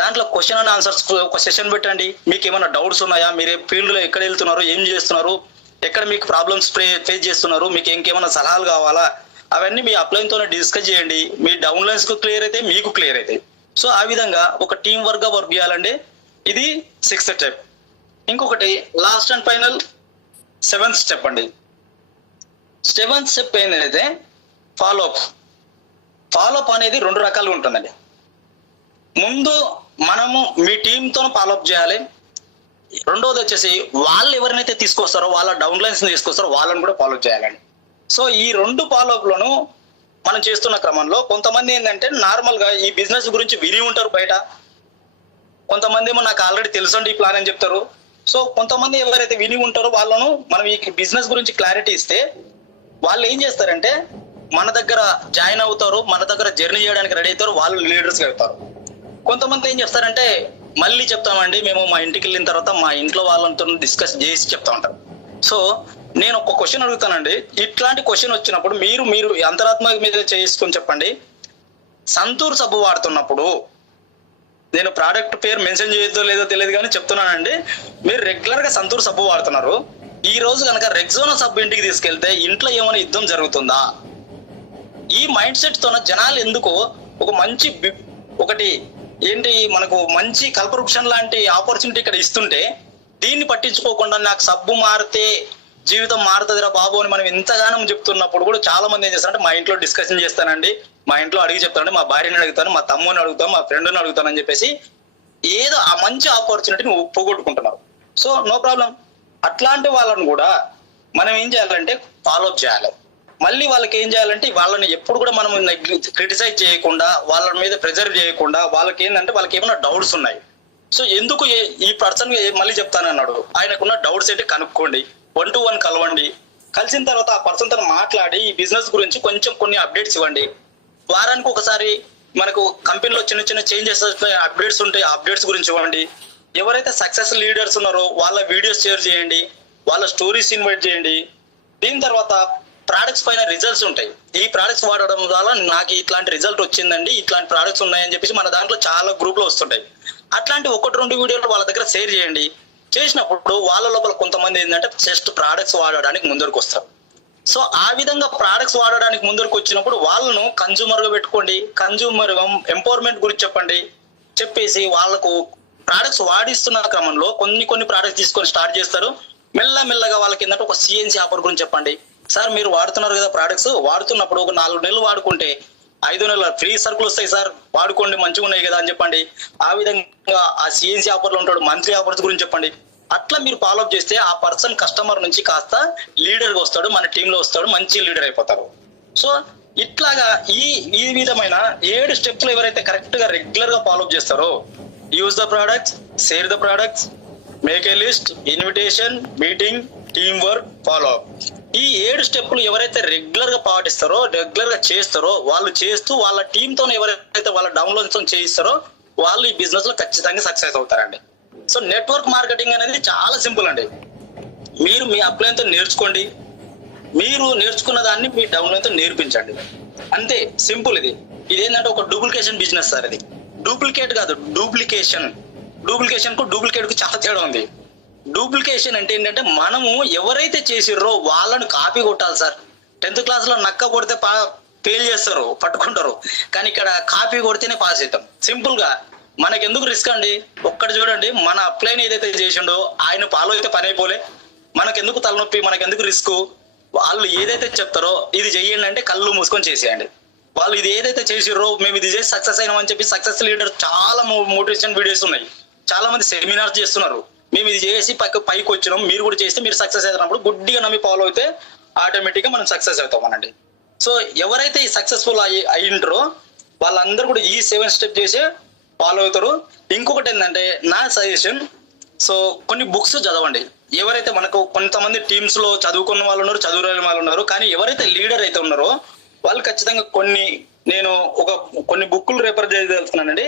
దాంట్లో క్వశ్చన్ అండ్ ఆన్సర్స్ ఒక సెషన్ పెట్టండి. మీకు ఏమైనా డౌట్స్ ఉన్నాయా, మీరే ఫీల్డ్ లో ఎక్కడ వెళ్తున్నారు, ఏం చేస్తున్నారు, ఎక్కడ మీకు ప్రాబ్లమ్స్ ఫేస్ చేస్తున్నారు, మీకు ఇంకేమైనా సలహాలు కావాలా, అవన్నీ మీ అప్లైన్ తోనే డిస్కస్ చేయండి. మీ డౌన్ లైన్స్ కు క్లియర్ అయితే మీకు క్లియర్ అవుతాయి. సో ఆ విధంగా ఒక టీం వర్క్ గా వర్క్ చేయాలండి. ఇది 6th స్టెప్. ఇంకొకటి last and final 7th step అండి. 7th స్టెప్ ఏంటంటే ఫాలోఅప్. ఫాలోఅప్ అనేది 2 రకాలుగా ఉంటుందండి. ముందు మనము మీ టీంతో ఫాలోఅప్ చేయాలి. రెండోది వచ్చేసి వాళ్ళు ఎవరినైతే తీసుకొస్తారో, వాళ్ళ డౌన్ లైన్స్ తీసుకొస్తారో వాళ్ళని కూడా ఫాలోఅప్ చేయాలండి. సో ఈ 2 ఫాలోఅప్ లను మనం చేస్తున్న క్రమంలో కొంతమంది ఏంటంటే నార్మల్ గా ఈ బిజినెస్ గురించి విని ఉంటారు బయట, కొంతమంది ఏమో నాకు ఆల్రెడీ తెలుసండి ఈ ప్లాన్ అని చెప్తారు. సో కొంతమంది ఎవరైతే విని ఉంటారో వాళ్ళను మనం ఈ బిజినెస్ గురించి క్లారిటీ ఇస్తే వాళ్ళు ఏం చేస్తారంటే మన దగ్గర జాయిన్ అవుతారు, మన దగ్గర జర్నీ చేయడానికి రెడీ అవుతారు, వాళ్ళు లీడర్స్ అవుతారు. కొంతమంది ఏం చేస్తారంటే మళ్ళీ చెప్తామండి, మేము మా ఇంటికి వెళ్ళిన తర్వాత మా ఇంట్లో వాళ్ళతో డిస్కస్ చేసి చెప్తా ఉంటారు. సో నేను ఒక క్వశ్చన్ అడుగుతానండి, ఇట్లాంటి క్వశ్చన్ వచ్చినప్పుడు మీరు అంతరాత్మ మీద చేసుకొని చెప్పండి. సంతూర్ సబ్బు వాడుతున్నప్పుడు, నేను ప్రోడక్ట్ పేరు మెన్షన్ చేయొద్దో లేదో తెలియదు కానీ చెప్తున్నానండి, మీరు రెగ్యులర్ గా సంతూర్ సబ్బు వాడుతున్నారు, ఈ రోజు కనుక రెగ్జోనా సబ్బు ఇంటికి తీసుకెళ్తే ఇంట్లో ఏమైనా యుద్ధం జరుగుతుందా? ఈ మైండ్ సెట్ తోన జనాలు ఎందుకు ఒక మంచి ఒకటి ఏంటి మనకు మంచి కల్పవృక్షం లాంటి ఆపర్చునిటీ ఇక్కడ ఇస్తుంటే దీన్ని పట్టించుకోకుండా నాకు సబ్బు మారితే జీవితం మారుతుందిరా బాబు అని మనం ఎంతగానో చెప్తున్నప్పుడు కూడా చాలా మంది ఏం చేస్తారంటే మా ఇంట్లో డిస్కషన్ చేస్తానండి, మా ఇంట్లో అడిగి చెప్తానండి, మా భార్యని అడుగుతాను, మా తమ్ముని అడుగుతాను, మా ఫ్రెండ్ని అడుగుతాను అని చెప్పేసి ఏదో ఆ మంచి ఆపర్చునిటీని పోగొట్టుకుంటున్నారు. So no problem. అట్లాంటి వాళ్ళని కూడా మనం ఏం చేయాలంటే ఫాలోఅప్ చేయాలి. మళ్ళీ వాళ్ళకి ఏం చేయాలంటే వాళ్ళని ఎప్పుడు కూడా మనం క్రిటిసైజ్ చేయకుండా, వాళ్ళ మీద ప్రెజర్ చేయకుండా, వాళ్ళకి ఏంటంటే వాళ్ళకి ఏమైనా డౌట్స్ ఉన్నాయి, సో ఎందుకు ఈ పర్సన్ మళ్ళీ చెప్తానన్నాడు, ఆయనకున్న డౌట్స్ ఏంటి కనుక్కోండి, 1 to 1 కలవండి. కలిసిన తర్వాత ఆ పర్సన్ తో మాట్లాడి ఈ బిజినెస్ గురించి కొంచెం కొన్ని అప్డేట్స్ ఇవ్వండి. వారానికి ఒకసారి మనకు కంపెనీలో చిన్న చిన్న చేంజెస్ అప్డేట్స్ ఉంటాయి, అప్డేట్స్ గురించి ఇవ్వండి. ఎవరైతే సక్సెస్ లీడర్స్ ఉన్నారో వాళ్ళ వీడియోస్ షేర్ చేయండి, వాళ్ళ స్టోరీస్ ఇన్వైట్ చేయండి. దీని తర్వాత ప్రోడక్ట్స్ పైన రిజల్ట్స్ ఉంటాయి, ఈ ప్రోడక్ట్స్ వాడడం వల్ల నాకు ఇట్లాంటి రిజల్ట్ వచ్చిందండి, ఇట్లాంటి ప్రోడక్ట్స్ ఉన్నాయని చెప్పేసి మన దాంట్లో చాలా గ్రూప్ లో వస్తుంటాయి. అట్లాంటి 1-2 వీడియోలు వాళ్ళ దగ్గర షేర్ చేయండి. చేసినప్పుడు వాళ్ళ లోపల కొంతమంది ఏంటంటే జస్ట్ ప్రోడక్ట్స్ వాడడానికి ముందరకు వస్తారు. సో ఆ విధంగా ప్రోడక్ట్స్ వాడడానికి ముందరకు వచ్చినప్పుడు వాళ్ళను కన్జ్యూమర్ గా పెట్టుకోండి, కన్జ్యూమర్ ఎంపవర్మెంట్ గురించి చెప్పండి. చెప్పేసి వాళ్ళకు ప్రోడక్ట్స్ వాడిస్తున్న క్రమంలో కొన్ని ప్రోడక్ట్స్ తీసుకొని స్టార్ట్ చేస్తారు. మెల్లమెల్లగా వాళ్ళకి ఏంటంటే ఒక సిఎన్సి ఆఫర్ గురించి చెప్పండి. సార్ మీరు వాడుతున్నారు కదా ప్రోడక్ట్స్, వాడుతున్నప్పుడు ఒక 4 నెలలు వాడుకుంటే 5 నెలల ఫ్రీ సరుకులు వస్తాయి సార్, వాడుకోండి మంచిగా ఉన్నాయి కదా అని చెప్పండి. ఆ విధంగా ఆ సిఎన్సి ఆఫర్లు ఉంటాడు, మంత్లీ ఆఫర్స్ గురించి చెప్పండి. అట్లా మీరు ఫాలోఅప్ చేస్తే ఆ పర్సన్ కస్టమర్ నుంచి కాస్త లీడర్ గా వస్తాడు, మన టీంలో వస్తాడు, మంచి లీడర్ అయిపోతారు. సో ఇట్లాగా ఈ విధమైన 7 స్టెప్స్ ఎవరైతే కరెక్ట్ గా రెగ్యులర్ గా ఫాలోఅప్ చేస్తారో, use the products, share the products, make a list, invitation, meeting, team work, follow up, ఈ 7 స్టెప్లు ఎవరైతే రెగ్యులర్ గా పాటిస్తారో, రెగ్యులర్ గా చేస్తారో, వాళ్ళు చేస్తూ వాళ్ళ టీంతో ఎవరైతే వాళ్ళ డౌన్లోడ్స్ చేయిస్తారో వాళ్ళు ఈ బిజినెస్ లో ఖచ్చితంగా సక్సెస్ అవుతారండి. సో నెట్వర్క్ మార్కెటింగ్ అనేది చాలా సింపుల్ అండి. మీరు మీ అప్లైన్ తో నేర్చుకోండి, మీరు నేర్చుకున్న దాన్ని మీ డౌన్లైన్ తో నేర్పించండి, అంతే సింపుల్. ఇదేంటంటే ఒక డూప్లికేషన్ బిజినెస్ సార్, ఇది డూప్లికేట్ కాదు, డూప్లికేషన్ కు డూప్లికేట్ కు చాలా తేడా ఉంది. డూప్లికేషన్ అంటే ఏంటంటే మనము ఎవరైతే చేసిర్రో వాళ్ళను కాపీ కొట్టాలి సార్. 10th క్లాస్ లో నక్క కొడితే ఫెయిల్ చేస్తారు, పట్టుకుంటారు, కానీ ఇక్కడ కాపీ కొడితేనే పాస్ అవుతాం. సింపుల్ గా మనకెందుకు రిస్క్ అండి? ఒక్కటి చూడండి, మన అప్లైన్ ఏదైతే చేసిండో ఆయన ఫాలో అయితే పని అయిపోలే. మనకెందుకు తలనొప్పి, మనకెందుకు రిస్క్? వాళ్ళు ఏదైతే చెప్తారో ఇది చెయ్యండి అంటే కళ్ళు మూసుకొని చేసేయండి. వాళ్ళు ఇది ఏదైతే చేసిర్రో మేము ఇది చేసి సక్సెస్ అయినామని చెప్పి సక్సెస్ లీడర్ చాలా మోటివేషన్ వీడియోస్ ఉన్నాయి. చాలా మంది సెమినార్స్ చేస్తున్నారు. మేము ఇది చేసి పైకి వచ్చినాం, మీరు కూడా చేస్తే మీరు సక్సెస్ అవుతున్నప్పుడు గుడ్డిగా నమ్మి ఫాలో అయితే ఆటోమేటిక్ గా మనం సక్సెస్ అవుతామనండి. సో ఎవరైతే ఈ సక్సెస్ఫుల్ అయ్యింటారో వాళ్ళందరూ కూడా ఈ 7 స్టెప్ చేసి ఫాలో అవుతారు. ఇంకొకటి ఏంటంటే నా సజెషన్, సో కొన్ని బుక్స్ చదవండి. ఎవరైతే మనకు కొంతమంది టీమ్స్ లో చదువుకున్న వాళ్ళు ఉన్నారు, చదువురాని వాళ్ళు ఉన్నారు, కానీ ఎవరైతే లీడర్ అయితే ఉన్నారో వాళ్ళు ఖచ్చితంగా కొన్ని బుక్కులు రిఫర్ చేయదలుచుకున్నానండి.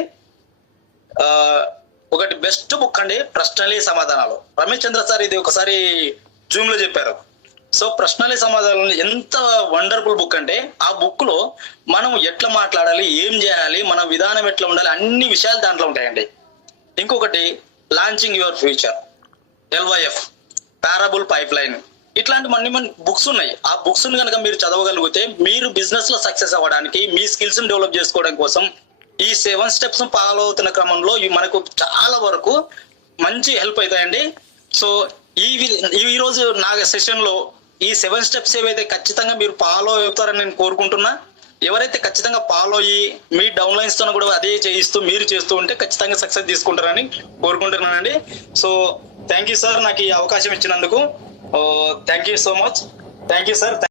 ఒకటి బెస్ట్ బుక్ అండి, ప్రశ్నలే సమాధానాలు. రమేష్ చంద్ర సార్ ఇది ఒకసారి జూమ్ లో చెప్పారు. సో ప్రశ్నలే సమాధానాలు ఎంత వండర్ఫుల్ బుక్ అంటే, ఆ బుక్ లో మనం ఎట్లా మాట్లాడాలి, ఏం చేయాలి, మన విధానం ఎట్లా ఉండాలి, అన్ని విషయాలు దాంట్లో ఉంటాయండి. ఇంకొకటి launching your future, LYF, parable pipe line, ఇట్లాంటి మన బుక్స్ ఉన్నాయి. ఆ బుక్స్ కనుక మీరు చదవగలిగితే మీరు బిజినెస్ లో సక్సెస్ అవ్వడానికి, మీ స్కిల్స్ డెవలప్ చేసుకోవడం కోసం ఈ 7 స్టెప్స్ ఫాలో అవుతున్న క్రమంలో మనకు చాలా వరకు మంచి హెల్ప్ అవుతాయండి. సో ఈ రోజు నా సెషన్ లో ఈ 7 స్టెప్స్ ఏవైతే ఖచ్చితంగా మీరు ఫాలో అవుతారని నేను కోరుకుంటున్నా. ఎవరైతే ఖచ్చితంగా ఫాలో అయ్యి మీ డౌన్ లైన్స్ తో కూడా అదే చేయిస్తూ మీరు చేస్తూ ఉంటే ఖచ్చితంగా సక్సెస్ తీసుకుంటారని కోరుకుంటున్నానండి. సో థ్యాంక్ యూ సార్, నాకు ఈ అవకాశం ఇచ్చినందుకు. Thank you so much. Thank you sir.